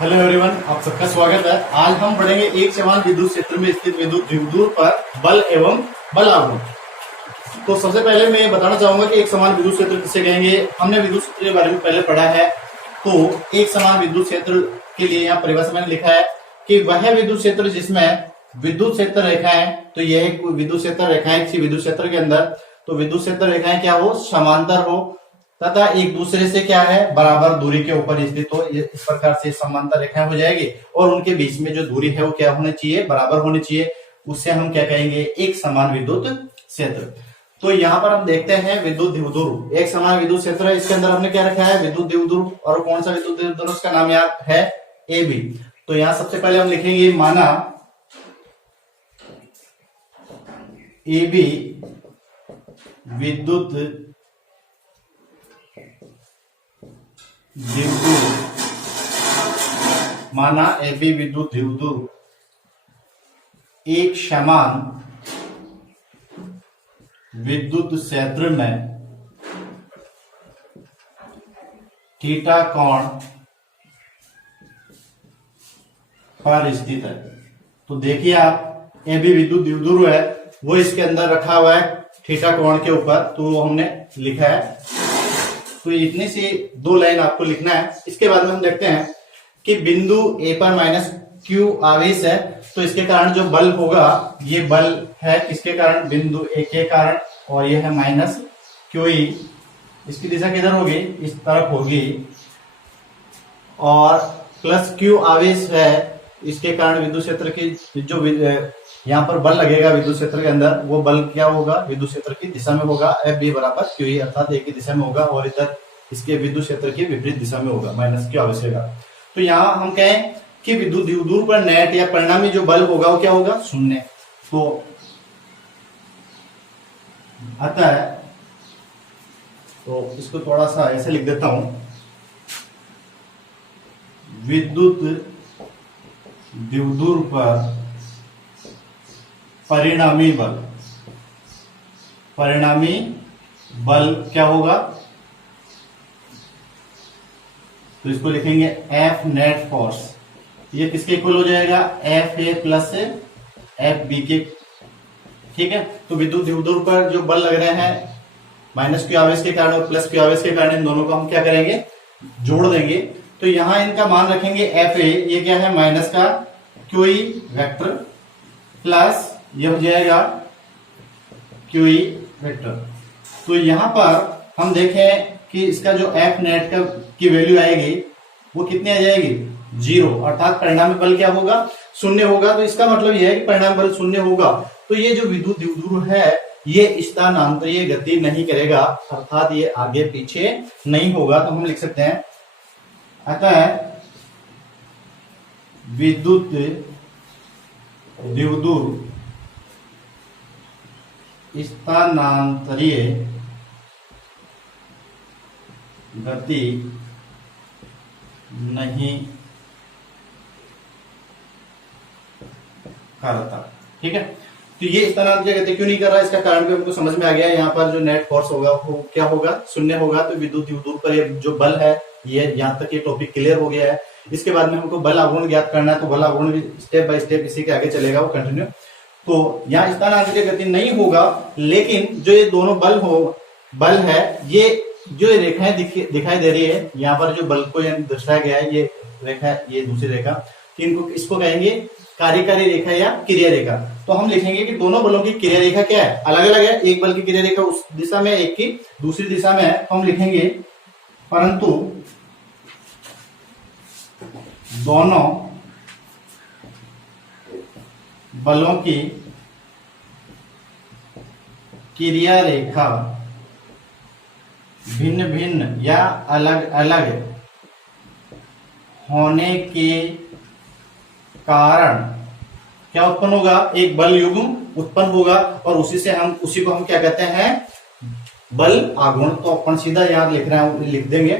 Hello everyone, आप सबका स्वागत है। आज हम पढ़ेंगे एक समान विद्युत क्षेत्र में स्थित विद्युत द्विध्रुव पर बल एवं बल आघूर्ण। तो सबसे पहले मैं बताना चाहूंगा कि एक समान विद्युत क्षेत्र किसे कहेंगे। हमने विद्युत क्षेत्र के बारे में पहले पढ़ा है। तो एक समान विद्युत क्षेत्र के लिए यहाँ परिभाषा मैंने लिखा है कि वह विद्युत क्षेत्र जिसमें विद्युत क्षेत्र रेखाएं, तो यह विद्युत क्षेत्र रेखाएं किसी विद्युत क्षेत्र के अंदर, तो विद्युत क्षेत्र रेखाएं क्या हो, समांतर हो तथा एक दूसरे से क्या है, बराबर दूरी के ऊपर स्थित हो। इस प्रकार से समांतर रेखाएं हो जाएगी और उनके बीच में जो दूरी है वो क्या होनी चाहिए, बराबर होनी चाहिए। उससे हम क्या कहेंगे, एक समान विद्युत क्षेत्र। तो यहाँ पर हम देखते हैं विद्युत द्विध्रुव एक समान विद्युत क्षेत्र है। इसके अंदर हमने क्या रखा है, विद्युत द्विध्रुव। और कौन सा विद्युत द्विध्रुव, उसका नाम याद है ए बी। तो यहाँ सबसे पहले हम लिखेंगे माना ए बी विद्युत द्विध्रुव, माना ए बी विद्युत द्विध्रुव एक समान विद्युत क्षेत्र में थीटा कोण पर स्थित है। तो देखिए आप, ए बी विद्युत द्विध्रुव है, वो इसके अंदर रखा हुआ है थीटा कोण के ऊपर, तो वो हमने लिखा है। तो इतनी सी दो लाइन आपको लिखना है। इसके बाद में हम देखते हैं कि बिंदु ए पर माइनस क्यू आवेश है, तो इसके कारण जो बल होगा, ये बल है किसके कारण, बिंदु ए के कारण, और ये है माइनस क्यू ई। इसकी दिशा किधर होगी, इस तरफ होगी। और प्लस क्यू आवेश है, इसके कारण विद्युत क्षेत्र की जो यहाँ पर बल लगेगा विद्युत क्षेत्र के अंदर, वो बल क्या होगा, विद्युत क्षेत्र की दिशा में होगा। एफ बी बराबर क्यू ई, अर्थात एक की दिशा में होगा और इधर इसके विद्युत क्षेत्र की विपरीत दिशा में होगा, माइनस क्यू आवेश होगा। तो यहाँ हम कहें कि विद्युत द्विध्रुव पर नेट या परिणामी जो बल होगा वो क्या होगा, शून्य। तो अतः तो इसको थोड़ा सा ऐसे लिख देता हूं, विद्युत द्विध्रुव पर परिणामी बल क्या होगा, तो इसको लिखेंगे एफ नेट फोर्स। ये किसके इक्वल हो जाएगा, F A plus F B के। ठीक है। तो विद्युत द्विध्रुव पर जो बल लग रहे हैं माइनस क्यू आवेश के कारण और प्लस क्यू आवेश के कारण, इन दोनों को हम क्या करेंगे, जोड़ देंगे। तो यहां इनका मान रखेंगे एफ ए, ये क्या है, माइनस का क्यू ई वेक्टर, प्लस ये हो जाएगा क्यू ई वेक्टर। तो यहां पर हम देखें कि इसका जो एफ नेट का की वैल्यू आएगी वो कितनी आ जाएगी, 0, अर्थात परिणामी बल क्या होगा, शून्य होगा। तो इसका मतलब यह है कि परिणामी बल शून्य होगा। तो ये जो विद्युत द्विध्रुव है ये स्थानांतरीय गति नहीं करेगा, अर्थात ये आगे पीछे नहीं होगा। तो हम लिख सकते हैं अतः विद्युत द्विध्रुव स्थानांतरीय गति नहीं करता। ठीक है। तो ये स्थानांतरीय गति क्यों नहीं कर रहा, इसका कारण भी हमको समझ में आ गया। यहाँ पर जो नेट फोर्स होगा वो क्या होगा, शून्य होगा। तो विद्युत द्विध्रुव पर ये जो बल है, ये यहाँ तक ये टॉपिक क्लियर हो गया है। इसके बाद में हमको बल आघूर्ण ज्ञात करना है, तो बल आघूर्ण भी स्टेप बाय स्टेप इसी के आगे चलेगा, वो कंटिन्यू। तो यहाँ स्थानांतरीय गति नहीं होगा, लेकिन जो ये दोनों बल है, ये जो रेखाएं दिखाई दे रही है, यहाँ पर जो बल को दर्शाया गया है, ये रेखा, ये दूसरी रेखा, तो इसको कहेंगे कार्यकारी रेखा या क्रिया रेखा। तो हम लिखेंगे कि दोनों बलों की क्रिया रेखा क्या है, अलग अलग है। एक बल की क्रिया रेखा उस दिशा में, एक की दूसरी दिशा में है। तो हम लिखेंगे परंतु दोनों बलों की क्रिया रेखा भिन्न भिन्न या अलग अलग होने के कारण क्या उत्पन्न होगा, एक बल युग्म उत्पन्न होगा, और उसी को हम क्या कहते हैं, बल आघूर्ण। तो अपन सीधा याद लिख देंगे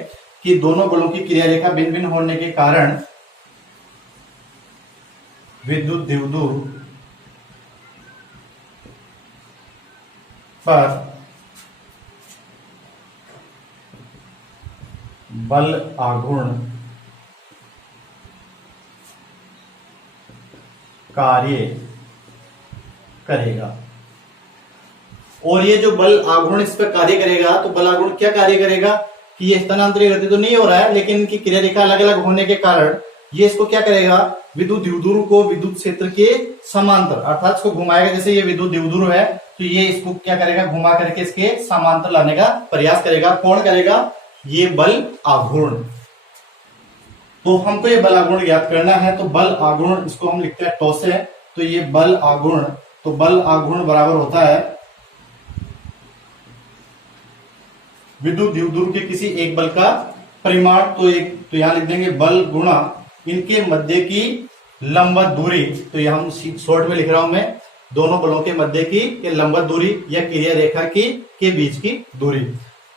कि दोनों बलों की क्रिया रेखा भिन्न भिन्न होने के कारण विद्युत द्विध्रुव पर बल आघूर्ण कार्य करेगा। और ये जो बल आघूर्ण इस पर कार्य करेगा, तो बल आघूर्ण क्या कार्य करेगा कि ये स्थानांतरित गति तो नहीं हो रहा है, लेकिन इनकी क्रिया रेखा अलग अलग होने के कारण ये इसको क्या करेगा, विद्युत द्विध्रुव को विद्युत क्षेत्र के समांतर, अर्थात इसको घुमाएगा। जैसे ये विद्युत द्विध्रुव है तो ये इसको क्या करेगा, घुमा करके इसके समांतर लाने का प्रयास करेगा। कौन करेगा, ये बल आघूर्ण। तो हमको ये बल आघूर्ण ज्ञात करना है। तो बल आघूर्ण इसको हम लिखते हैं टॉ से। तो ये बल आघूर्ण, तो बल आघूर्ण बराबर होता है विद्युत द्विध्रुव के किसी एक बल का परिमाण। तो यहां लिख देंगे बल गुणा इनके मध्य की लंबवत दूरी। तो यहां हम शॉर्ट में लिख रहा हूं मैं, दोनों बलों के मध्य की लंबवत दूरी या क्रिया रेखा की के बीच की दूरी।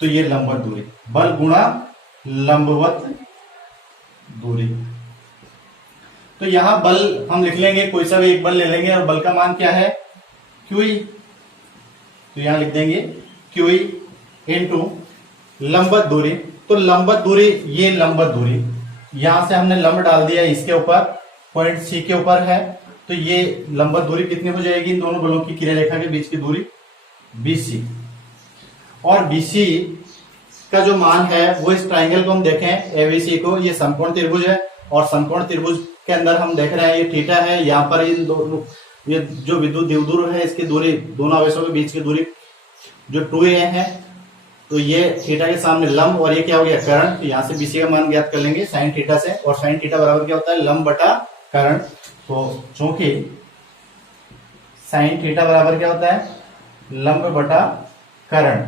तो ये लंबवत दूरी, बल गुणा लंबवत दूरी। तो यहां बल हम लिख लेंगे, कोई सा भी एक बल ले लेंगे और बल का मान क्या है, क्यूई। तो यहां लिख देंगे क्यूई इनटू लंबवत दूरी। तो लंबवत दूरी, ये लंबवत दूरी, यहां से हमने लंब डाल दिया इसके ऊपर, पॉइंट सी के ऊपर है। तो ये लंबवत दूरी कितनी हो जाएगी, इन दोनों बलों की क्रिया रेखा के बीच की दूरी बीसी। और बीसी का जो मान है वो इस ट्राइंगल को हम देखें एबीसी को, ये समकोण त्रिभुज है और समकोण त्रिभुज के अंदर हम देख रहे हैं ये थीटा है। यहाँ पर इन दोनों, ये जो विद्युत द्विध्रुव है इसकी दूरी, दोनों आवेशों के बीच की दूरी जो 2a है। तो ये थीटा के सामने लंब और ये क्या हो गया, कर्ण। तो यहाँ से बीसी का मान ज्ञात कर लेंगे साइन थीटा से। और साइन थीटा बराबर क्या होता है, लंब बटा कर्ण। तो चूंकि साइन थीटा बराबर क्या होता है, लंब बटा कर्ण,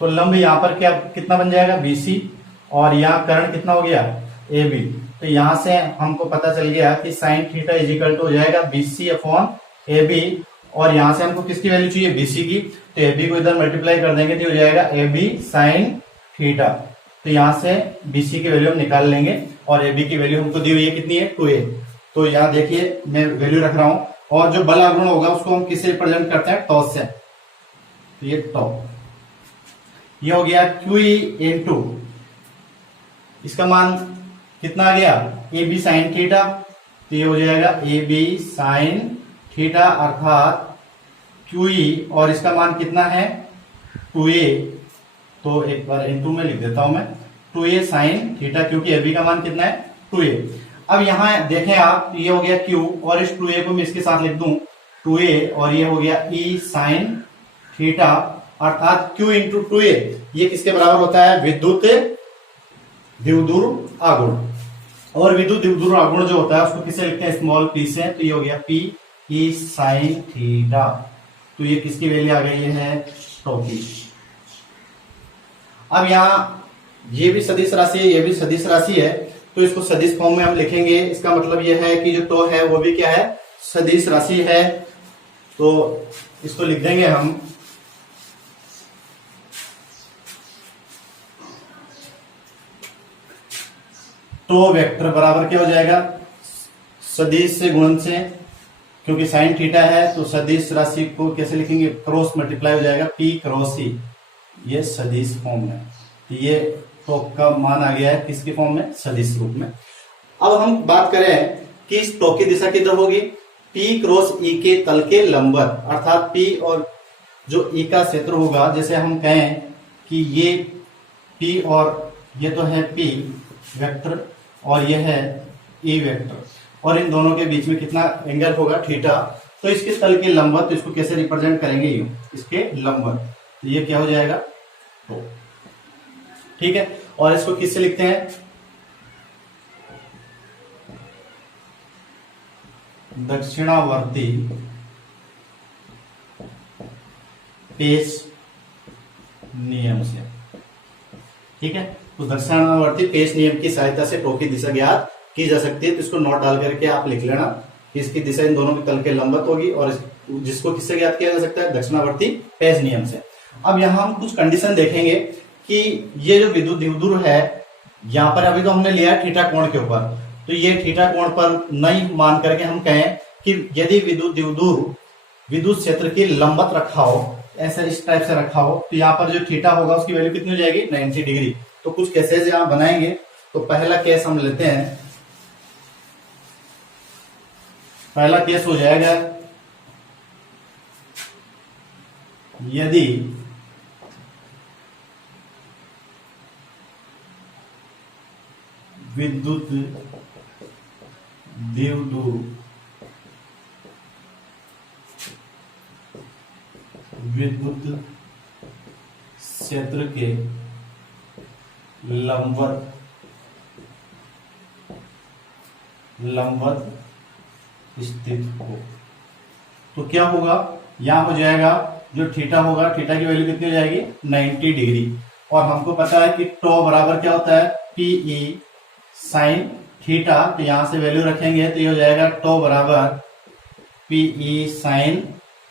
तो लंब यहाँ पर क्या कितना बन जाएगा, बीसी, और यहाँ कर्ण कितना हो गया, ए बी। तो यहां से हमको पता चल गया कि साइन थीटा इजिकल टू हो जाएगा बीसी अपॉन ए बी। और यहां से हमको किसकी वैल्यू चाहिए, बीसी की। तो ए बी को इधर मल्टीप्लाई कर देंगे तो हो जाएगा ए बी साइन थीटा। तो यहां से बीसी की वैल्यू हम निकाल लेंगे और ए बी की वैल्यू हमको दी हुई है कितनी है, 2a। तो यहाँ देखिए मैं वैल्यू रख रहा हूं। और जो बल आघूर्ण होगा उसको हम किससे रिप्रेजेंट करते हैं, टॉ से। तो ये टॉ, ये हो गया क्यूई इनटू, इसका मान कितना आ गया, ए बी साइन थीटा। तो ये हो जाएगा ए बी साइन थीटा अर्थात क्यूई, और इसका मान कितना है 2a। तो एक बार इनटू में लिख देता हूं मैं, 2a साइन थीटा, क्योंकि ए बी का मान कितना है 2a। अब यहां देखें आप, ये हो गया q और इस 2a को मैं इसके साथ लिख दूं 2a, और ये हो गया e साइन थीटा अर्थात q इंटू 2a। ये किसके बराबर होता है, विद्युत द्विध्रुव आघूर्ण। और विद्युत द्विध्रुव आघूर्ण जो होता है उसको किससे लिखते हैं, स्मॉल p से। तो ये हो गया p e साइन थीटा। तो ये किसकी वैल्यू आ गई है, टॉ की। अब यहाँ ये भी सदिश राशि है, ये भी सदिश राशि है। तो इसको सदिश फॉर्म में हम लिखेंगे। इसका मतलब यह है कि जो टॉ है वो भी क्या है, सदिश राशि है। तो इसको लिख देंगे हम टॉ वेक्टर बराबर क्या हो जाएगा, सदिश से गुणन से, क्योंकि साइन थीटा है तो सदिश राशि को कैसे लिखेंगे, क्रॉस मल्टीप्लाई हो जाएगा p क्रॉस e। ये सदिश फॉर्म में, तो ये टॉ का मान आ गया है किसके फॉर्म में, सदिश रूप में। अब हम बात करें कि इस टॉ की दिशा किधर होगी, p क्रॉस e के तल के लंबवत, अर्थात p और जो e का क्षेत्र होगा, जैसे हम कहें कि ये p और ये तो है p वेक्टर और ये है e वेक्टर, और इन दोनों के बीच में कितना एंगल होगा, थीटा। तो इसके तल के लंबवत, तो इसको कैसे रिप्रेजेंट करेंगे, यूं इसके लंबवत। तो ये क्या हो जाएगा, तो ठीक है। और इसको किससे लिखते हैं, दक्षिणावर्ती पेश नियम से, ठीक है। तो दक्षिणावर्ती पेश नियम की सहायता से टॉ की दिशा ज्ञात की जा सकती है। तो इसको नोट डाल करके आप लिख लेना कि इसकी दिशा इन दोनों के तल के लंबवत होगी, और जिसको किससे ज्ञात किया जा सकता है, दक्षिणावर्ती पेश नियम से। अब यहाँ हम कुछ कंडीशन देखेंगे कि ये जो विद्युत द्विध्रुव है, यहाँ पर अभी तो हमने लिया थीटा कोण के ऊपर, तो ये थीटा कोण पर नहीं मान करके हम कहें कि यदि विद्युत द्विध्रुव विद्युत क्षेत्र की लंबवत रखा हो, ऐसे इस टाइप से रखा हो, तो यहाँ पर जो थीटा होगा उसकी वैल्यू कितनी हो जाएगी, 90 डिग्री। तो कुछ केसेस यहाँ बनाएंगे। तो पहला केस हम लेते हैं, पहला केस हो जाएगा यदि विद्युत द्विध्रुव विद्युत क्षेत्र के लंबवत स्थित हो तो क्या होगा, यहां हो जाएगा जो थीटा होगा, थीटा की वैल्यू कितनी हो जाएगी 90 डिग्री। और हमको पता है कि टो बराबर क्या होता है पीई साइन थीटा, तो यहां से वैल्यू रखेंगे तो ये हो जाएगा टो बराबर पीई साइन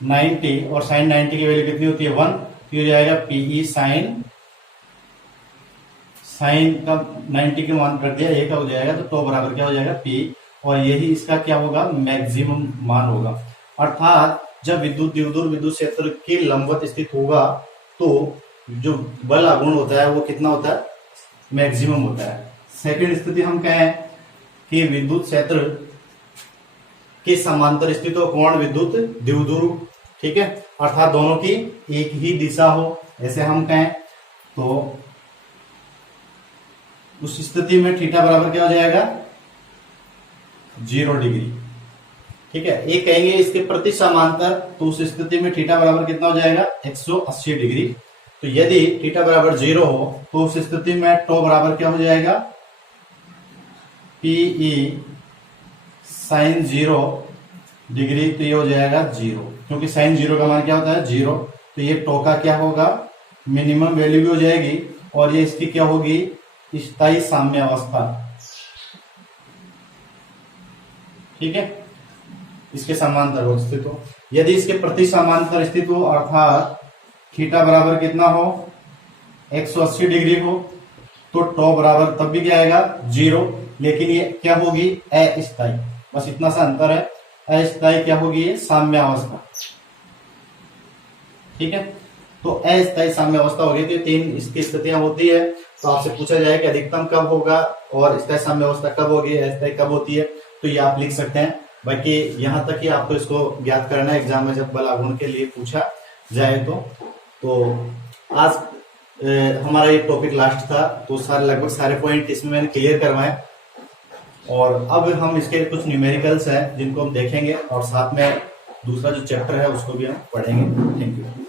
90 और साइन 90 की वैल्यू कितनी होती है 1, तो हो जाएगा पीई साइन का 90 के मान कर दिया ए का हो जाएगा, तो बराबर क्या हो जाएगा पी, और यही इसका क्या होगा मैक्सिमम मान होगा। अर्थात जब विद्युत द्विध्रुव विद्युत क्षेत्र के लंबवत स्थित होगा तो जो बल आघूर्ण होता है वो कितना होता है मैक्सिमम होता है। सेकंड स्थिति हम कहें कि विद्युत क्षेत्र के समांतर स्थित हो कोण विद्युत द्विध्रुव, ठीक है, अर्थात दोनों की एक ही दिशा हो, ऐसे हम कहें, तो उस स्थिति में थीटा बराबर क्या हो जाएगा 0 डिग्री, ठीक है। एक कहेंगे इसके प्रति समांतर, तो उस स्थिति में थीटा बराबर कितना हो जाएगा 180 डिग्री। तो यदि थीटा बराबर 0 हो तो उस स्थिति में टो बराबर क्या हो जाएगा पीई साइन 0 डिग्री, तो ये हो जाएगा 0, क्योंकि साइन 0 का मान क्या होता है 0, तो ये टो का क्या होगा मिनिमम वैल्यू भी हो जाएगी, और ये इसकी क्या होगी स्थायी साम्य अवस्था, ठीक है, इसके समांतर स्थित हो। यदि इसके प्रति समांतर स्थित हो अर्थात थीटा बराबर कितना हो 180 डिग्री हो, तो टो बराबर तब भी क्या आएगा 0, लेकिन ये क्या होगी अस्थायी, बस इतना सा अंतर है, अस्थायी क्या होगी ये साम्य अवस्था, ठीक है। तो अस्थायी साम्य अवस्था होगी, तो तीन इसकी स्थितियां होती है। तो आपसे पूछा जाए कि अधिकतम कब होगा और स्थायी साम्य अवस्था कब होगी, अस्थायी कब होती है, तो ये आप लिख सकते हैं। बाकी यहाँ तक ही आपको इसको ज्ञात करना है एग्जाम में जब बल आघूर्ण के लिए पूछा जाए तो आज हमारा ये टॉपिक लास्ट था, तो लगभग सारे पॉइंट इसमें मैंने क्लियर करवाए, और अब हम इसके कुछ न्यूमेरिकल्स हैं जिनको हम देखेंगे, और साथ में दूसरा जो चैप्टर है उसको भी हम पढ़ेंगे। Thank you.